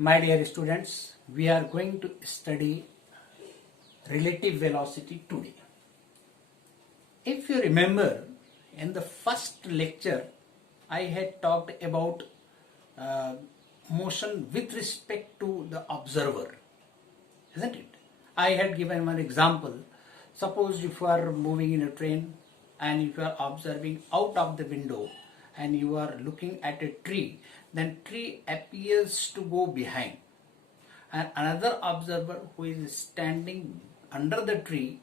My dear students, we are going to study relative velocity today. If you remember, in the first lecture, I had talked about motion with respect to the observer, isn't it? I had given one example. Suppose if you are moving in a train and if you are observing out of the window and you are looking at a tree, then tree appears to go behind. And another observer who is standing under the tree,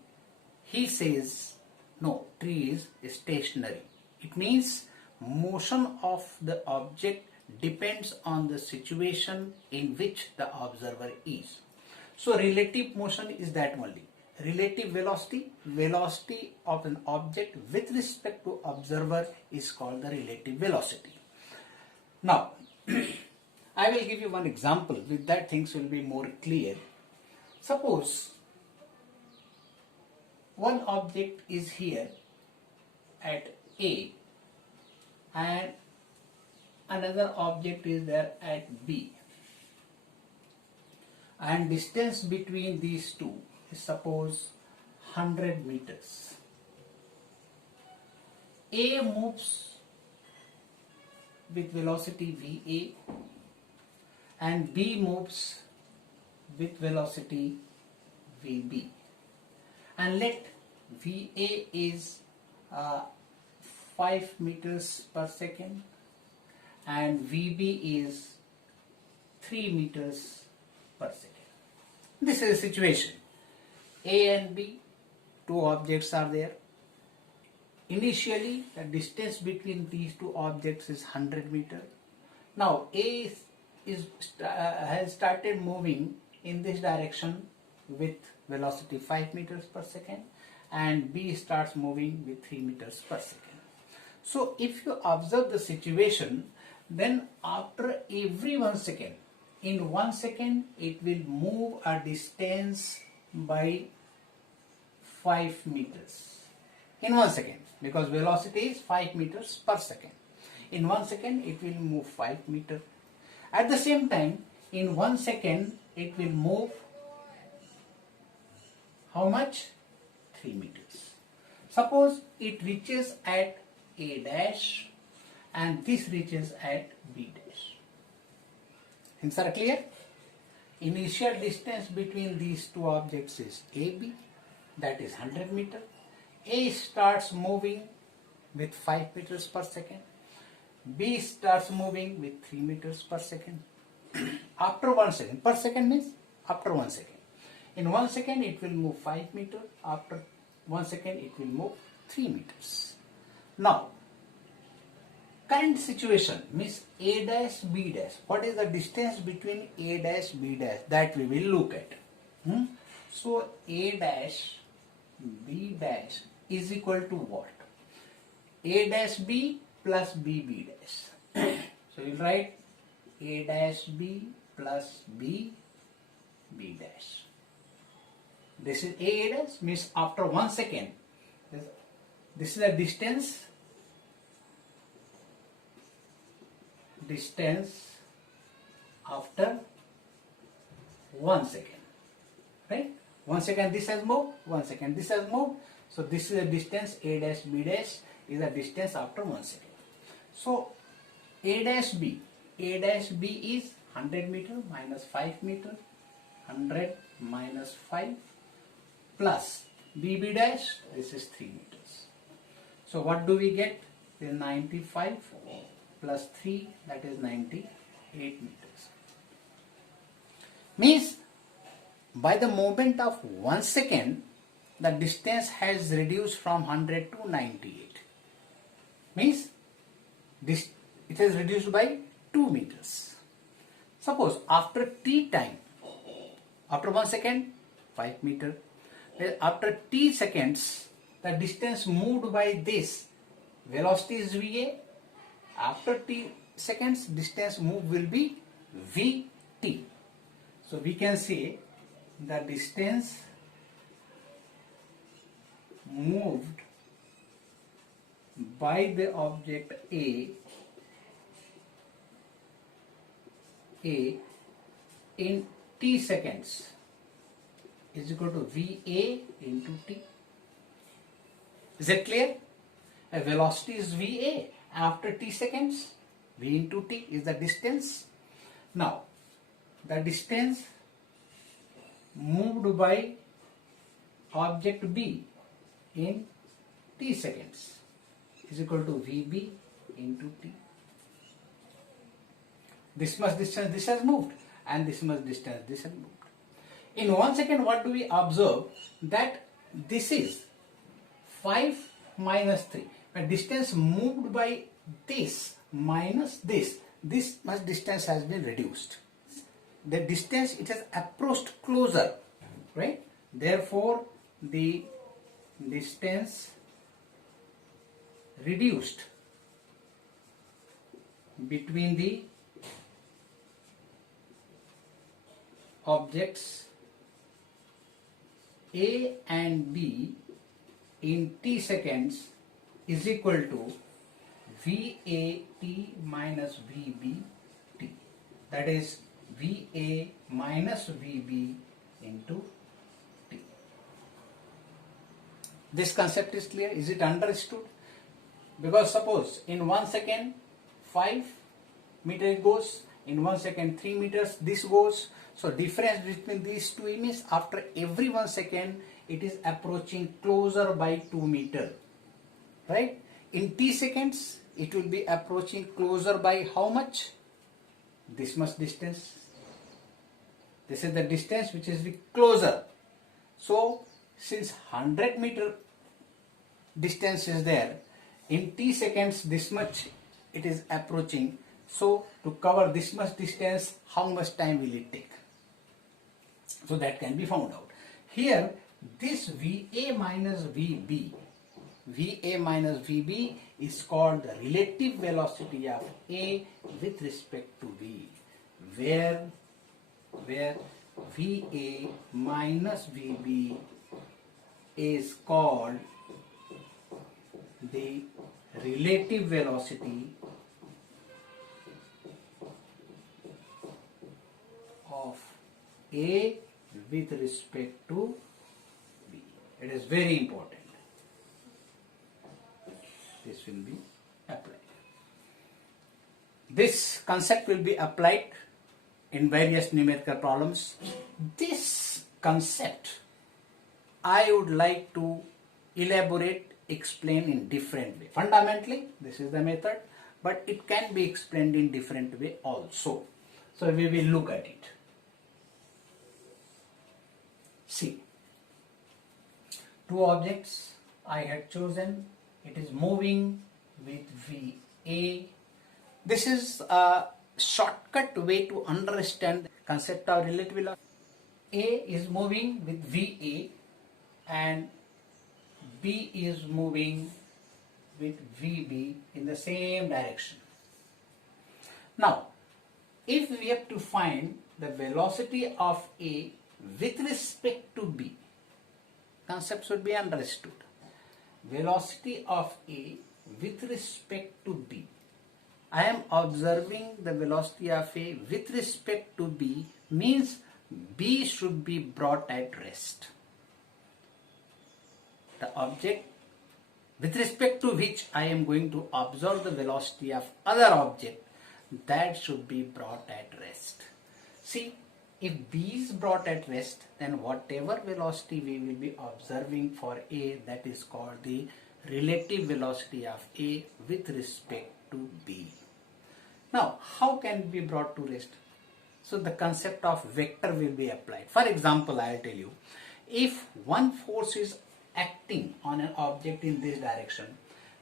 he says, no, tree is stationary. It means motion of the object depends on the situation in which the observer is. So relative motion is that only. Relative velocity, velocity of an object with respect to observer is called the relative velocity. Now, I will give you one example. With that, things will be more clear. Suppose one object is here at A and another object is there at B, and distance between these two is suppose 100 meters. A moves with velocity VA and B moves with velocity VB, and let VA is 5 meters per second and VB is 3 meters per second. This is the situation. A and B, two objects are there. Initially, the distance between these two objects is 100 meters. Now, A has started moving in this direction with velocity 5 meters per second and B starts moving with 3 meters per second. So, if you observe the situation, then after every 1 second, in 1 second it will move a distance by 5 meters. In 1 second, because velocity is 5 meters per second. In 1 second it will move 5 meters. At the same time, in 1 second it will move how much? 3 meters. Suppose it reaches at A dash and this reaches at B dash. Things are clear? Initial distance between these two objects is AB, that is 100 meters. A starts moving with 5 meters per second. B starts moving with 3 meters per second. After 1 second, per second means after 1 second. In 1 second it will move 5 meters. After 1 second it will move 3 meters. Now, current situation means A dash, B dash. What is the distance between A dash, B dash? That we will look at. So, A dash, B dash is equal to what? A dash B plus B dash. So, you will write A dash B plus B dash. This is A dash means after 1 second. This is the distance after 1 second, right? 1 second this has moved, 1 second this has moved. So this is the distance A dash B dash is the distance after 1 second. So A dash B is 100 meter minus 5 meter, 100 minus 5 plus B dash, this is 3 meters. So what do we get? This is 95 plus 3, that is 98 meters. Means by the movement of 1 second, the distance has reduced from 100 to 98. Means this, it has reduced by 2 meters. Suppose after t time, after 1 second, 5 meters. After t seconds, the distance moved by this velocity is VA. After t seconds, distance moved will be VT. So we can say the distance moved by the object A in t seconds is equal to VA into t. Is that clear? A velocity is VA after t seconds. V into t is the distance. Now, the distance moved by object B in t seconds is equal to VB into t. This much distance this has moved, and this much distance this has moved. In 1 second, what do we observe? That this is 5 minus 3. The distance moved by this minus this much distance has been reduced. The distance, it has approached closer, right? Therefore, the distance reduced between the objects A and B in t seconds is equal to VAT minus VBT. That is VA minus VB into T. This concept is clear? Is it understood? Because suppose in 1 second 5 meters goes, in 1 second 3 meters this goes. So difference between these two images, after every 1 second it is approaching closer by 2 meters, right? In t seconds it will be approaching closer by how much? This much distance. This is the distance which is the closer. So since 100 meter distance is there, in t seconds this much it is approaching. So to cover this much distance, how much time will it take? So that can be found out. Here this VA minus VB is called the relative velocity of A with respect to B, where VA minus VB is called the relative velocity of A with respect to B. It is very important. This will be applied. This concept will be applied in various numerical problems. This concept I would like to elaborate, explain in different way. Fundamentally, this is the method, but it can be explained in different way also. So we will look at it. See, two objects I had chosen. It is moving with VA. This is a shortcut way to understand the concept of relative velocity. A is moving with VA and B is moving with VB in the same direction. Now, if we have to find the velocity of A with respect to B, concept should be understood. Velocity of A with respect to B. I am observing the velocity of A with respect to B means B should be brought at rest. The object with respect to which I am going to observe the velocity of other object, that should be brought at rest. See, if B is brought at rest, then whatever velocity we will be observing for A, that is called the relative velocity of A with respect to B. Now, how can it be brought to rest? So the concept of vector will be applied. For example, I will tell you, if one force is acting on an object in this direction,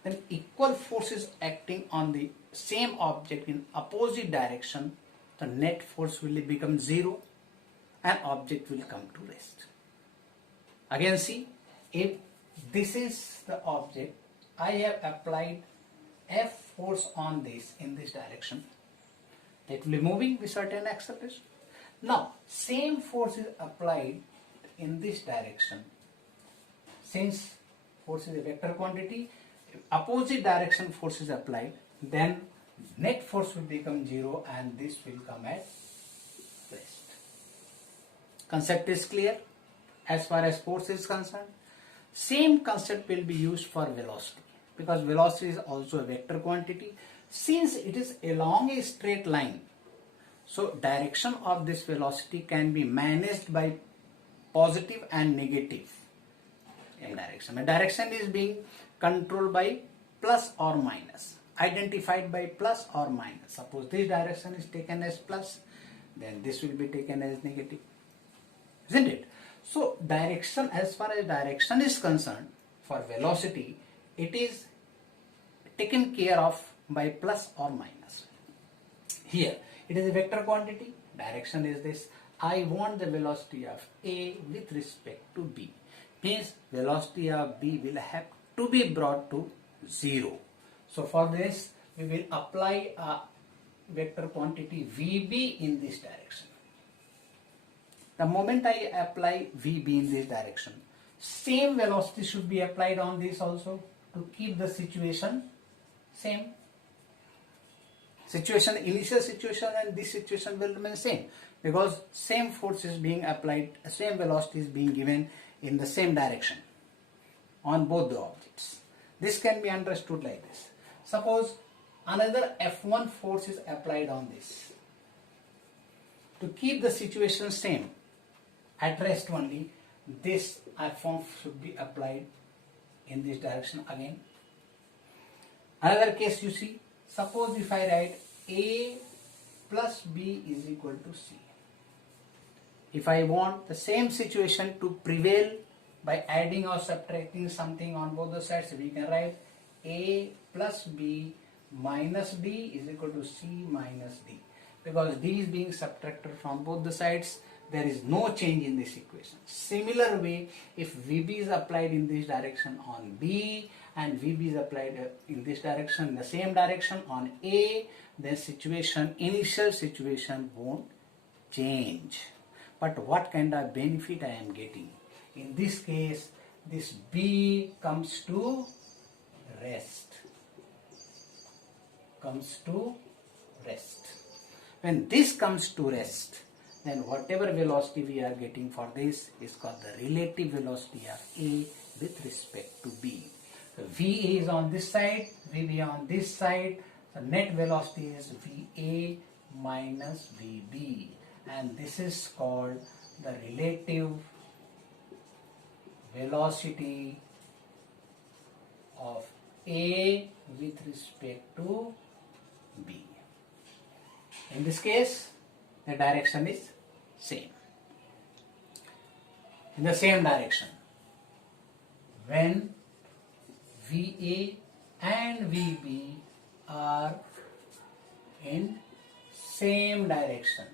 then equal forces acting on the same object in opposite direction, the net force will become 0 and object will come to rest. Again see, if this is the object, I have applied F force on this in this direction, it will be moving with certain acceleration. Now, same force is applied in this direction. Since force is a vector quantity, if opposite direction force is applied, then net force will become 0 and this will come at rest. Concept is clear as far as force is concerned. Same concept will be used for velocity, because velocity is also a vector quantity. Since it is along a straight line, so direction of this velocity can be managed by positive and negative in direction. The direction is being controlled by plus or minus, identified by plus or minus. Suppose this direction is taken as plus, then this will be taken as negative, isn't it? So direction, as far as direction is concerned, for velocity, it is taken care of by plus or minus. Here, it is a vector quantity, direction is this. I want the velocity of A with respect to B. Means velocity of B will have to be brought to 0. So for this, we will apply a vector quantity VB in this direction. The moment I apply VB in this direction, same velocity should be applied on this also to keep the situation same. Initial situation and this situation will remain same, because same force is being applied, same velocity is being given in the same direction on both the objects. This can be understood like this. Suppose another F1 force is applied on this. To keep the situation same, at rest only, this F1 should be applied in this direction again. Another case you see, suppose if I write A plus B is equal to C. If I want the same situation to prevail by adding or subtracting something on both the sides, we can write A plus B minus D is equal to C minus D. Because D is being subtracted from both the sides, there is no change in this equation. Similar way, if VB is applied in this direction on B and VB is applied in this direction, in the same direction on A, then initial situation won't change. But what kind of benefit I am getting? In this case, this B comes to rest. When this comes to rest, then whatever velocity we are getting for this is called the relative velocity of A with respect to B. So VA is on this side, VB on this side. So net velocity is VA minus VB, and this is called the relative velocity of A with respect to B. In this case, the direction is same. In the same direction, when VA and VB are in same direction,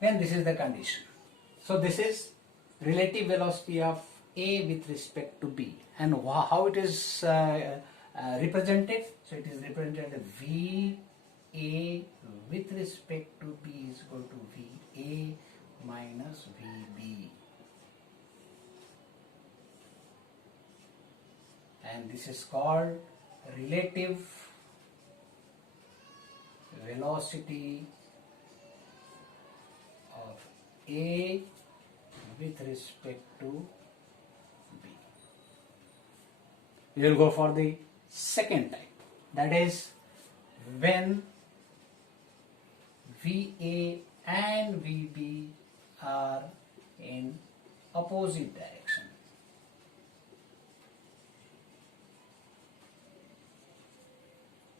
then this is the condition. So this is relative velocity of A with respect to B, and how it is represented. So it is represented VA with respect to B is equal to VA minus VB, and this is called relative velocity of A with respect to B. We will go for the second type, that is when VA and VB are in opposite direction.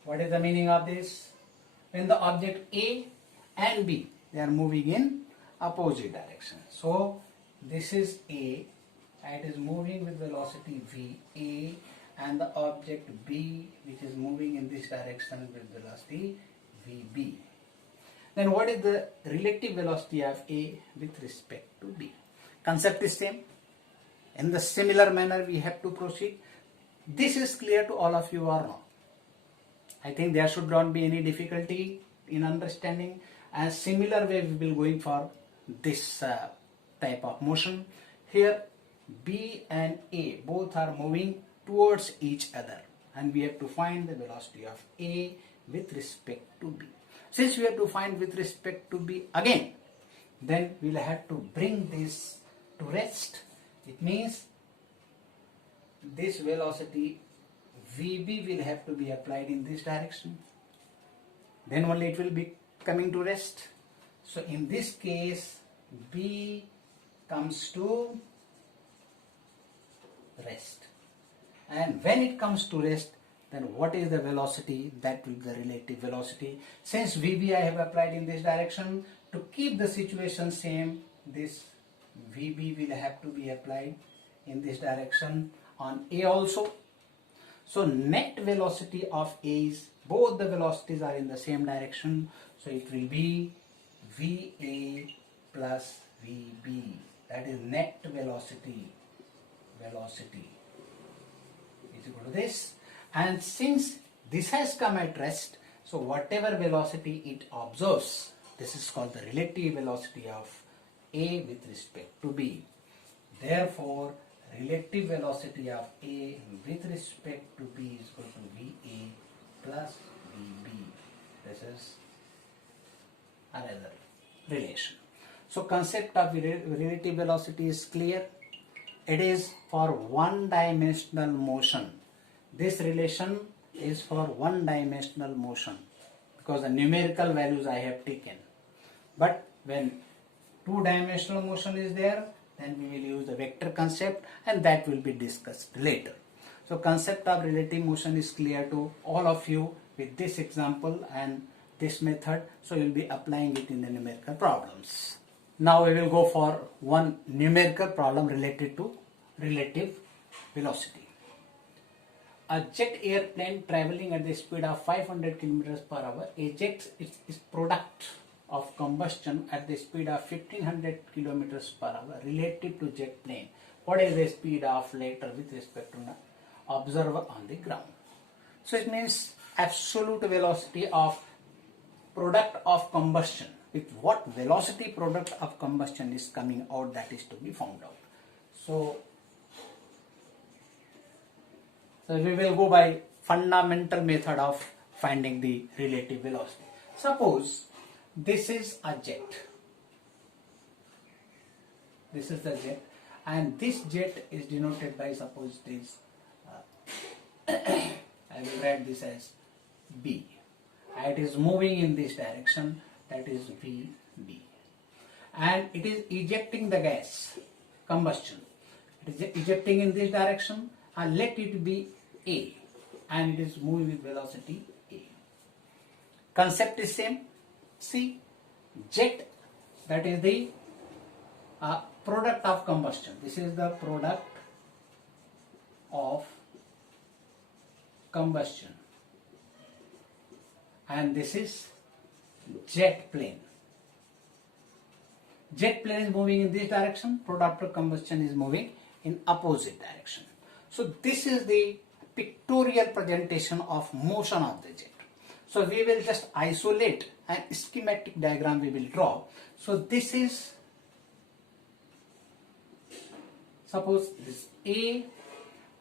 What is the meaning of this? When the object A and B, they are moving in opposite direction. So this is A, it is moving with velocity VA, and the object B, which is moving in this direction with velocity VB. Then what is the relative velocity of A with respect to B? Concept is same. In the similar manner we have to proceed. This is clear to all of you or not? I think there should not be any difficulty in understanding. And similar way we will going for this type of motion. Here B and A both are moving towards each other, and we have to find the velocity of A with respect to B. Since we have to find with respect to B again, then we'll have to bring this to rest. It means this velocity VB will have to be applied in this direction. Then only it will be coming to rest. So in this case, B comes to rest. And when it comes to rest, then what is the velocity? That will be the relative velocity. Since VB I have applied in this direction, to keep the situation same, this VB will have to be applied in this direction on A also. So net velocity of A is, both the velocities are in the same direction, so it will be VA plus VB. That is net velocity is equal to this. And since this has come at rest, so whatever velocity it observes, this is called the relative velocity of A with respect to B. Therefore, relative velocity of A with respect to B is equal to VA plus VB. This is another relation. So concept of relative velocity is clear. It is for one-dimensional motion. This relation is for one-dimensional motion because the numerical values I have taken. But when two-dimensional motion is there, then we will use the vector concept, and that will be discussed later. So concept of relative motion is clear to all of you with this example and this method. So you will be applying it in the numerical problems. Now we will go for one numerical problem related to relative velocity. A jet airplane traveling at the speed of 500 km per hour ejects its product of combustion at the speed of 1500 km per hour relative to jet plane. What is the speed of later with respect to the observer on the ground? So it means absolute velocity of product of combustion. With what velocity product of combustion is coming out, that is to be found out. So we will go by fundamental method of finding the relative velocity. Suppose this is a jet. This is the jet, and this jet is denoted by, suppose this, I will write this as B. It is moving in this direction, that is VB. And it is ejecting the gas, combustion. It is ejecting in this direction, and let it be A, and it is moving with velocity A. Concept is same. See, jet, that is the product of combustion. This is the product of combustion, and this is jet plane. Jet plane is moving in this direction, product of combustion is moving in opposite direction. So this is the pictorial presentation of motion of the jet. So we will just isolate an schematic diagram we will draw. So this is, suppose this A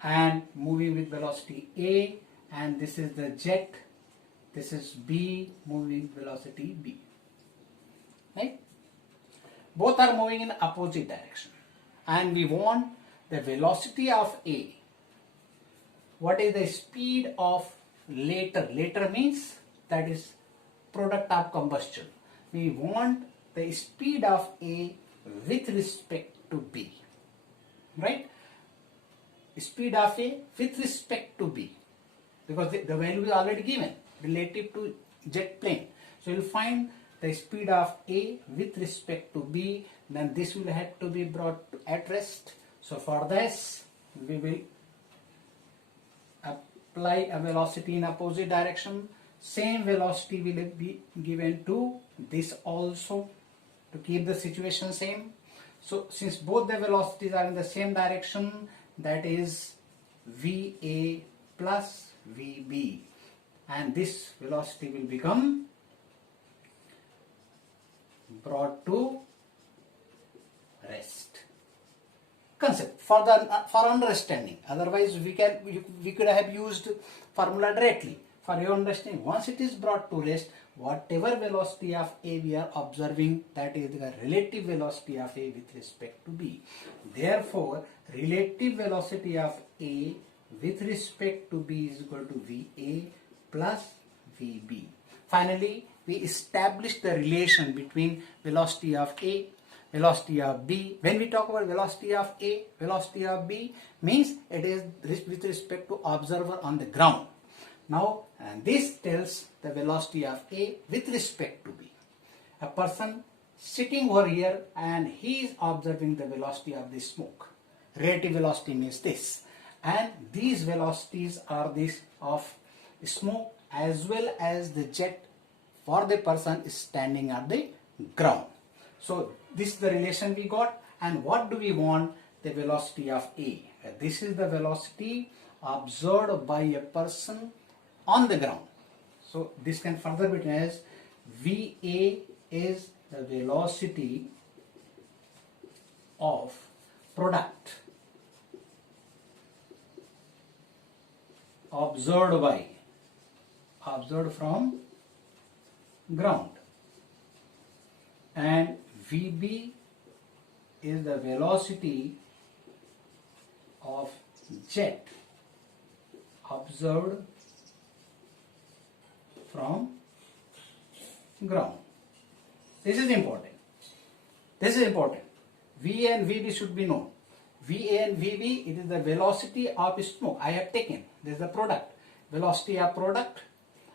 and moving with velocity A, and this is the jet, this is B moving velocity B. Right? Both are moving in opposite direction, and we want the velocity of A. What is the speed of later? Later means that is product of combustion. We want the speed of A with respect to B. Right? Speed of A with respect to B, because the value is already given relative to jet plane. So you will find the speed of A with respect to B, then this will have to be brought at rest. So for this we will apply a velocity in opposite direction. Same velocity will be given to this also to keep the situation same. So since both the velocities are in the same direction, that is VA plus VB, and this velocity will become brought to rest. Concept for understanding. Otherwise we could have used formula directly. For your understanding, once it is brought to rest, whatever velocity of A we are observing, that is the relative velocity of A with respect to B. Therefore, relative velocity of A with respect to B is equal to VA plus VB. Finally, we established the relation between velocity of A, velocity of B. When we talk about velocity of A, velocity of B means it is with respect to observer on the ground. Now, this tells the velocity of A with respect to B. A person sitting over here and he is observing the velocity of the smoke. Relative velocity means this. And these velocities are this of smoke as well as the jet for the person is standing at the ground. So this is the relation we got. And what do we want? The velocity of A. This is the velocity observed by a person on the ground. So this can further be written as VA is the velocity of product observed from ground, and VB is the velocity of jet observed from ground. This is important. This is important. VA and VB should be known. VA and VB, it is the velocity of smoke. I have taken. This is the product. Velocity of product,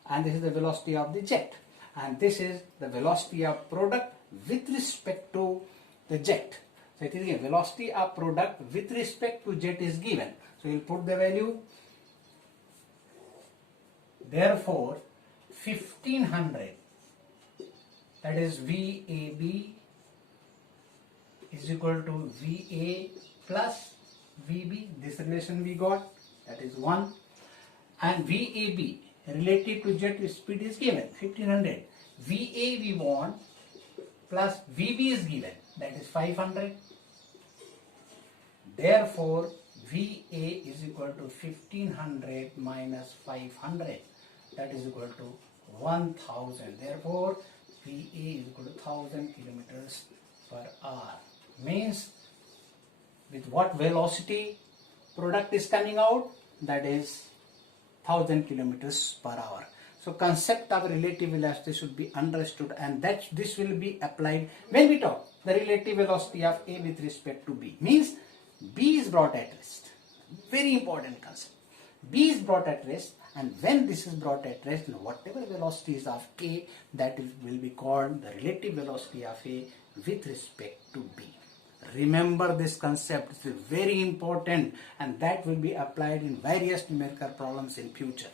and this is the velocity of the jet. And this is the velocity of product with respect to the jet. So it is a velocity of product with respect to jet is given. So you will put the value. Therefore, 1500, that is VAB is equal to VA plus VB. This relation we got, that is 1. And VAB relative to jet speed is given 1500. VA we want plus VB is given, that is 500. Therefore, VA is equal to 1500 minus 500, that is equal to 1000. Therefore, VA is equal to 1000 kilometers per hour. Means with what velocity product is coming out, that is 1000 kilometers per hour. So concept of relative velocity should be understood, and that this will be applied when we talk the relative velocity of A with respect to B. Means B is brought at rest. Very important concept. B is brought at rest, and when this is brought at rest, whatever velocity is of A, that will be called the relative velocity of A with respect to B. Remember this concept, it is very important, and that will be applied in various numerical problems in future.